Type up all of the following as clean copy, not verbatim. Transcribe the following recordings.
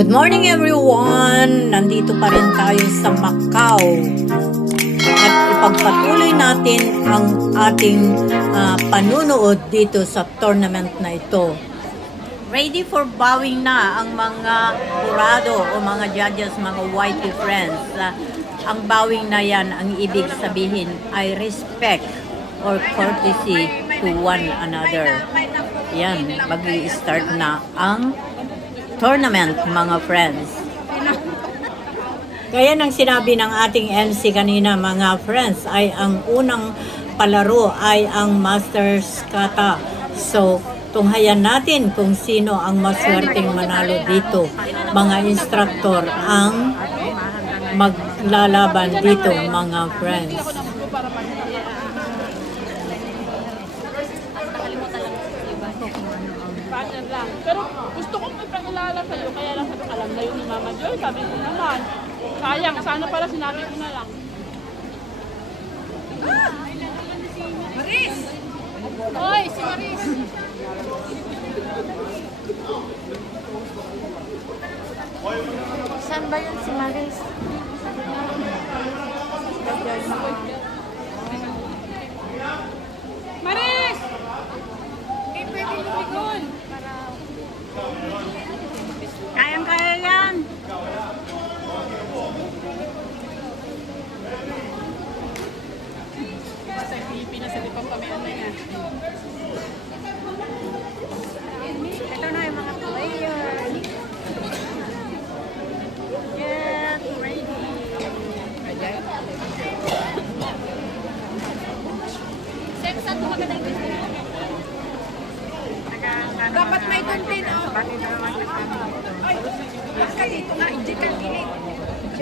Good morning everyone! Nandito pa rin tayo sa Macau at ipagpatuloy natin ang ating panunood dito sa tournament na ito. Ready for bowing na ang mga jurado o mga judges, mga whitey friends. Ang bowing na yan, ang ibig sabihin ay respect or courtesy to one another. Yan, mag-i-start na ang tournament, mga friends. Kaya nang sinabi ng ating MC kanina, mga friends, ay ang unang palaro ay ang Masters Kata. So, tunghayan natin kung sino ang maswerteng manalo dito. Mga instructor ang maglalaban dito, mga friends. Pero gusto kong ipakilala sa'yo, kaya lang sabi ko, alam na yun ni Mama Joy, sabi ko naman. Sayang, sana pala sinabi ko na lang. Maris! Hoy, si Maris! Saan ba yun si Maris? Maris! Hindi pwede lumikon. Kayang-kaya yan. Sa Pilipinas, sa Lipang Pamian na yan. Ito na yung mga player. Get ready. Saan tumaganda yung dapat may content, oh. Basta dito nga, i-check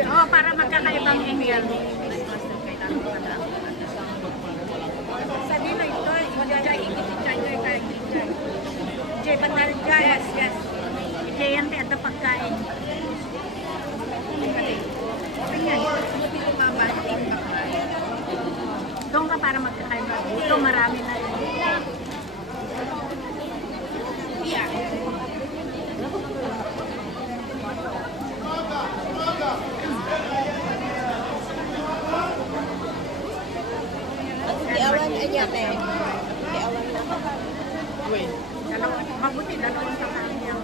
Oh, para magkakaibang angle. sabi na ito, i-jay, i-jay. Jay, bandar dyan. Yes, yes. Jay, yan tayo at pagkain. Tingnan. Doon ka para magkakaiba. Dito marami na rin. Awan aja teh. Awan Wait. Mabuti, dalawang sakang niya.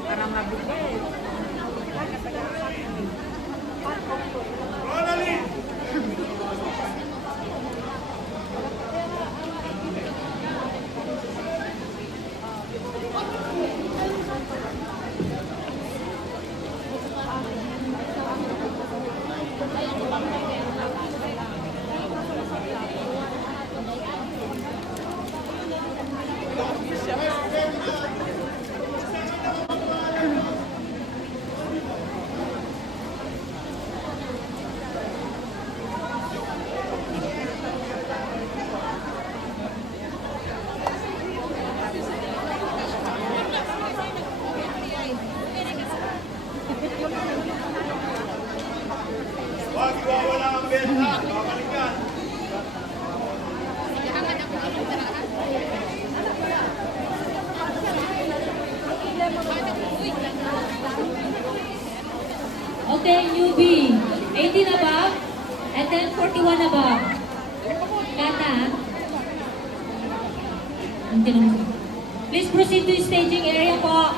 Para mabilis. Okay, newbie, 18 above, and then 41 above. Kata. Please proceed to staging area po.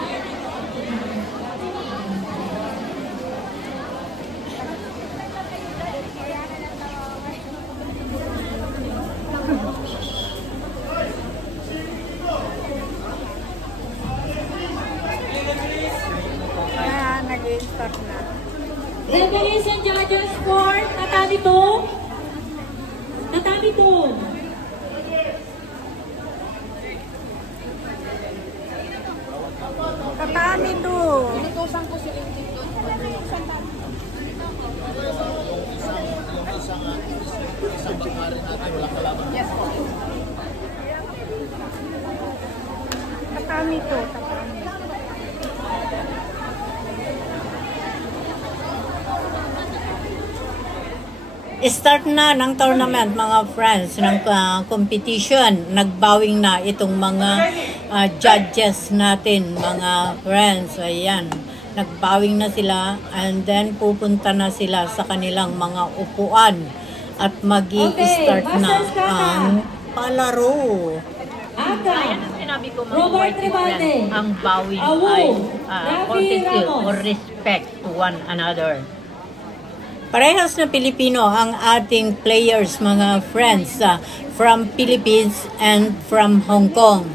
Nag-i-start na. Referees and judges for tatami 2. Tatami 2. Tatami to. Inutusan ko si Lindy doon. Yes po. Tatami to. Tatami. Start na ng tournament, mga friends, ng competition. Nagbawing na itong mga judges natin, mga friends. Ayan, nagbawing na sila and then pupunta na sila sa kanilang mga upuan at mag-i-start na ang palaro. Aga. Sinabi ko, mga Robert white friends, Tribate. ang bawing Awu. ay Rafi courtesy Ramos. or respect to one another. Parehas na Pilipino ang ating players, mga friends, from Philippines and from Hong Kong.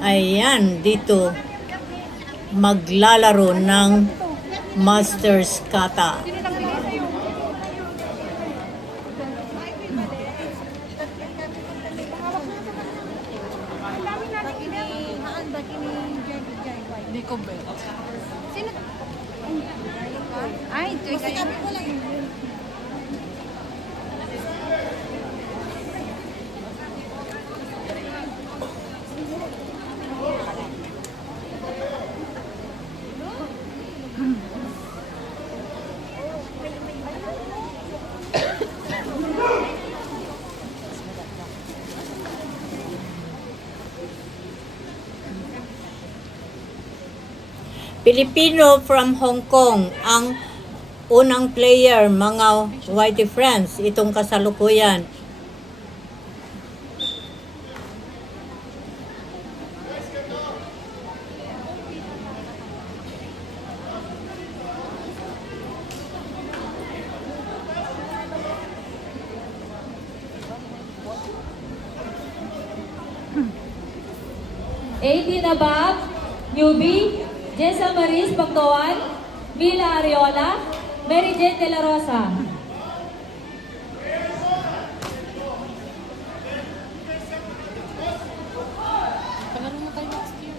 Ayan, dito maglalaro ng Masters Kata. Hindi ko bet. Ay, kaya ko lang. Pilipino from Hong Kong ang unang player, mga white friends, itong kasalukuyan. Eighteen above, newbie, Jessa Maris Pagkawan, Mila Ariola, Mary Jane De La Rosa. Palaro na tayo next year.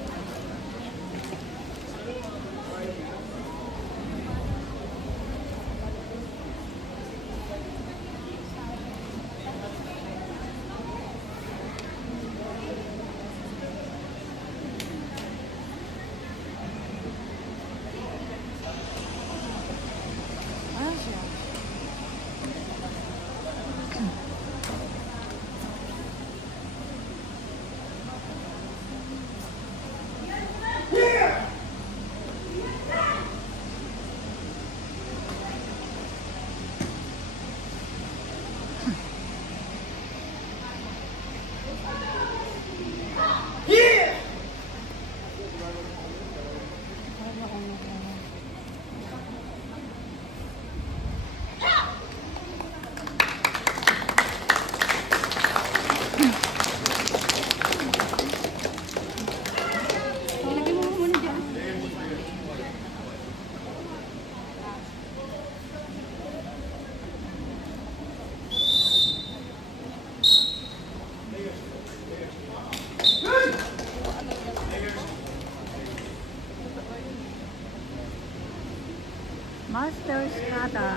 Masters Kata.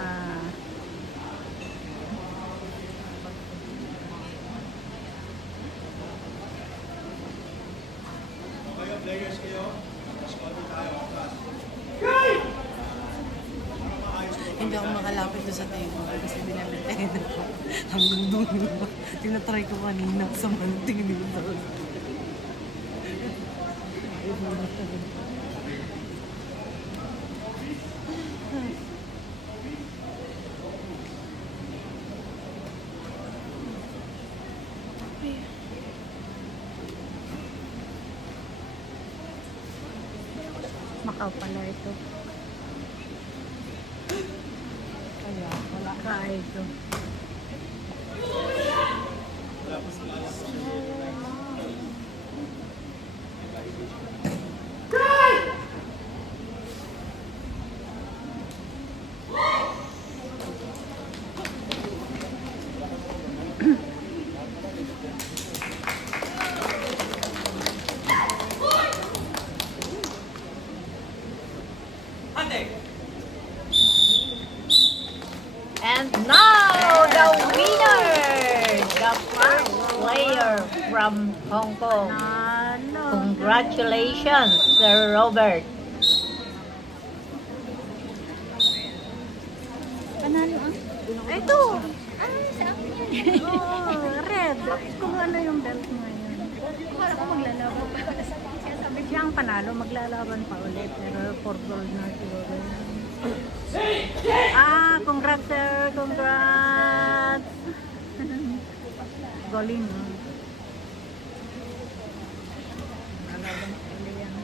Hindi ako makalapit doon sa table kasi binabintayin ako. Hanggang doon. Tinatry ko kanina sa manting dito. Macau pala ito. Kaya wala. Kaya ito. And now, the winner, the first player from Hong Kong. Congratulations, Sir Robert. Panalo ah. Ito. sa akin yan. Oh, red. Kung ano yung belt mo ngayon. Akala ko maglalaban pa. Kaya sabi Siya ang panalo, maglalaban pa ulit. Pero for gold na siguro. Congrats sir. Congrats. Golin. Lalaban pa ulit yan.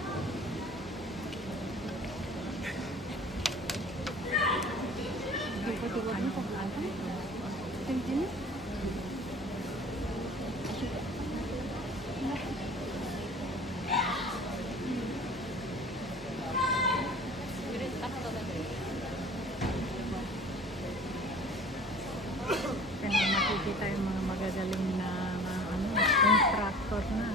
Kaya makikita yung mga magagaling na instructor na.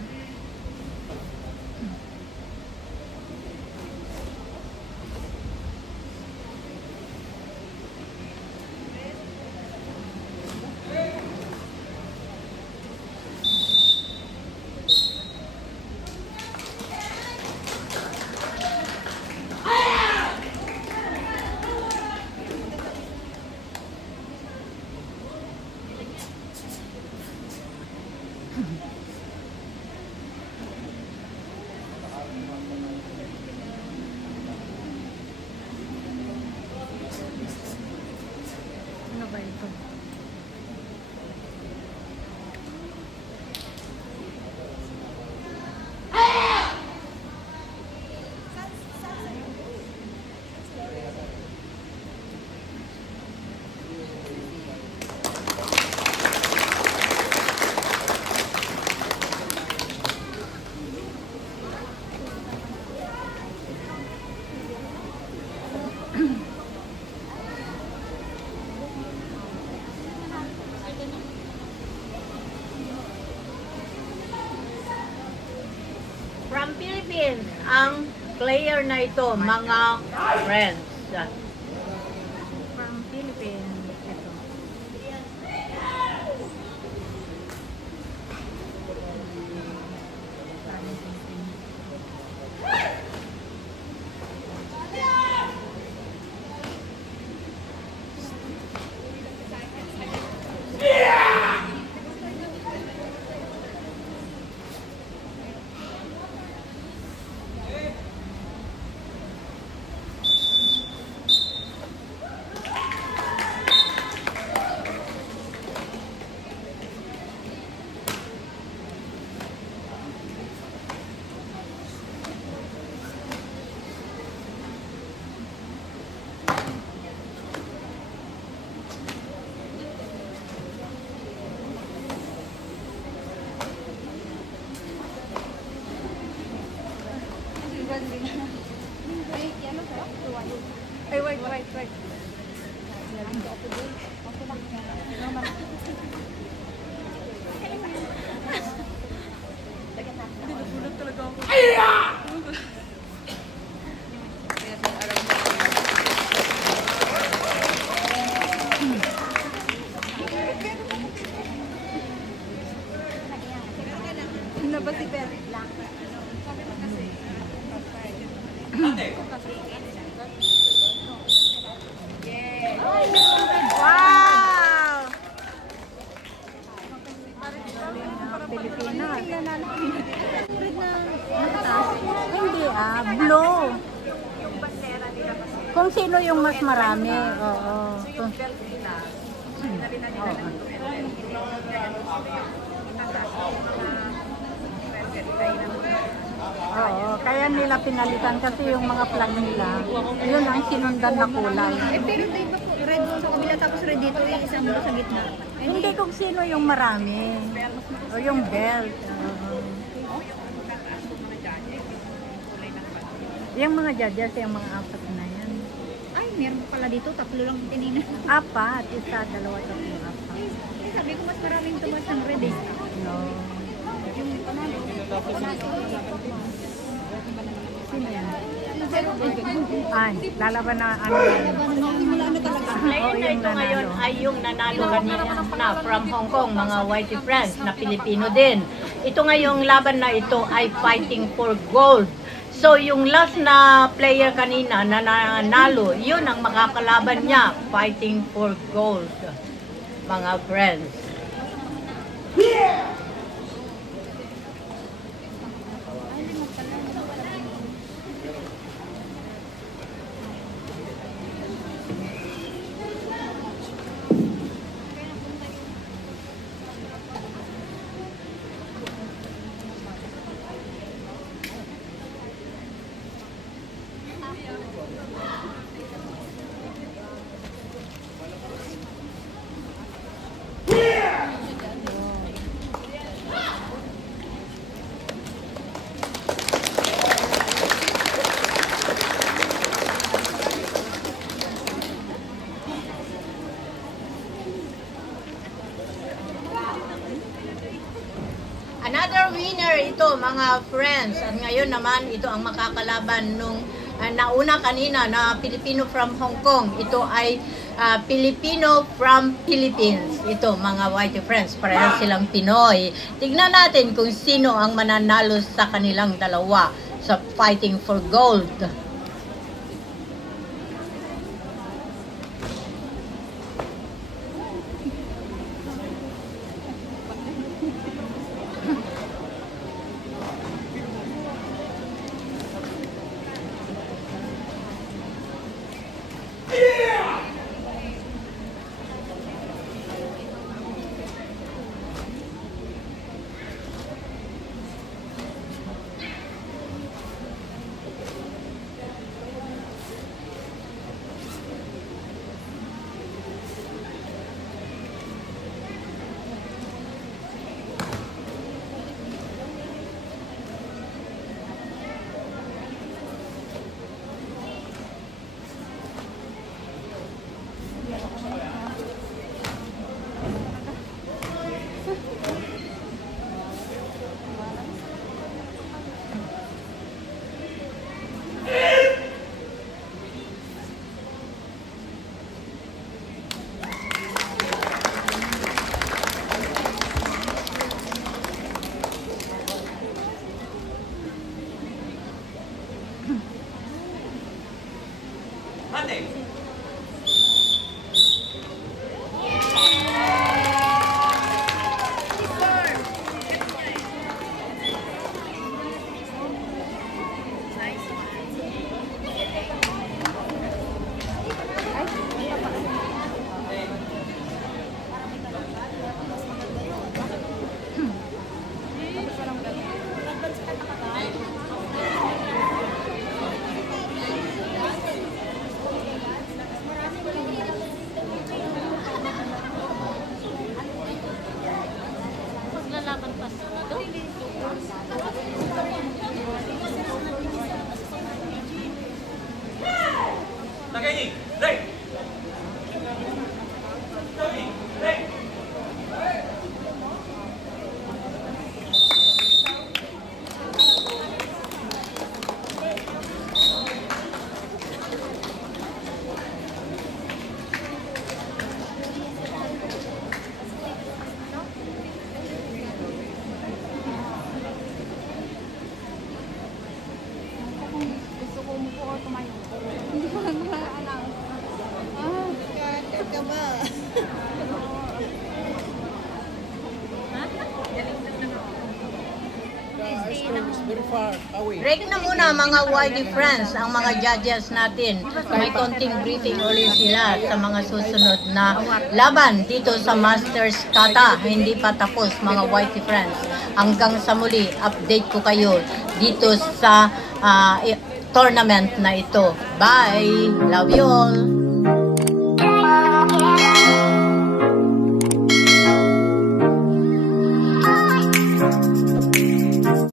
Ano ba ito? From Philippines, ang player na ito, mga friends. From Philippines. Ito. Ay, wait. Ano ba si Pet? Wow! Pilipinas. Hindi blue. Kung sino yung mas marami. Oo. Oo, kaya nila pinalitan kasi yung mga flag nila, yun ang sinundan na kulay. Pero ito iba po, red doon sa kabila tapos red dito, yung isang blue sa gitna. Hindi kung sino yung marami. O yung belt. Yung mga judges, yung mga apat na yan. Ay, meron pa pala dito, tatlo lang tinina. Apat, isa, dalawa, tatlo, apat. Eh, sabi ko mas maraming tumas ng red eh. No. Yung panalo. Sino yan? Ay, lalaban na ano yan. Ang player na ito ngayon ay yung nanalo kanina na from Hong Kong, mga whitey friends na Pilipino din. Ito ngayong laban na ito ay fighting for gold. So yung last na player kanina na nanalo, yun ang makakalaban niya, fighting for gold. mga friends. Another winner ito mga friends. At ngayon naman ito ang makakalaban nung nauna kanina na Filipino from Hong Kong. Ito ay Filipino from Philippines. Ito mga white friends. Parehas silang Pinoy. Tignan natin kung sino ang mananalo sa kanilang dalawa sa fighting for gold. Break na muna mga YD friends ang mga judges natin. May konting briefing ulit sila sa mga susunod na laban dito sa Masters Kata. Hindi pa tapos mga YD friends. Hanggang sa muli, update ko kayo dito sa tournament na ito. Bye! Love you all!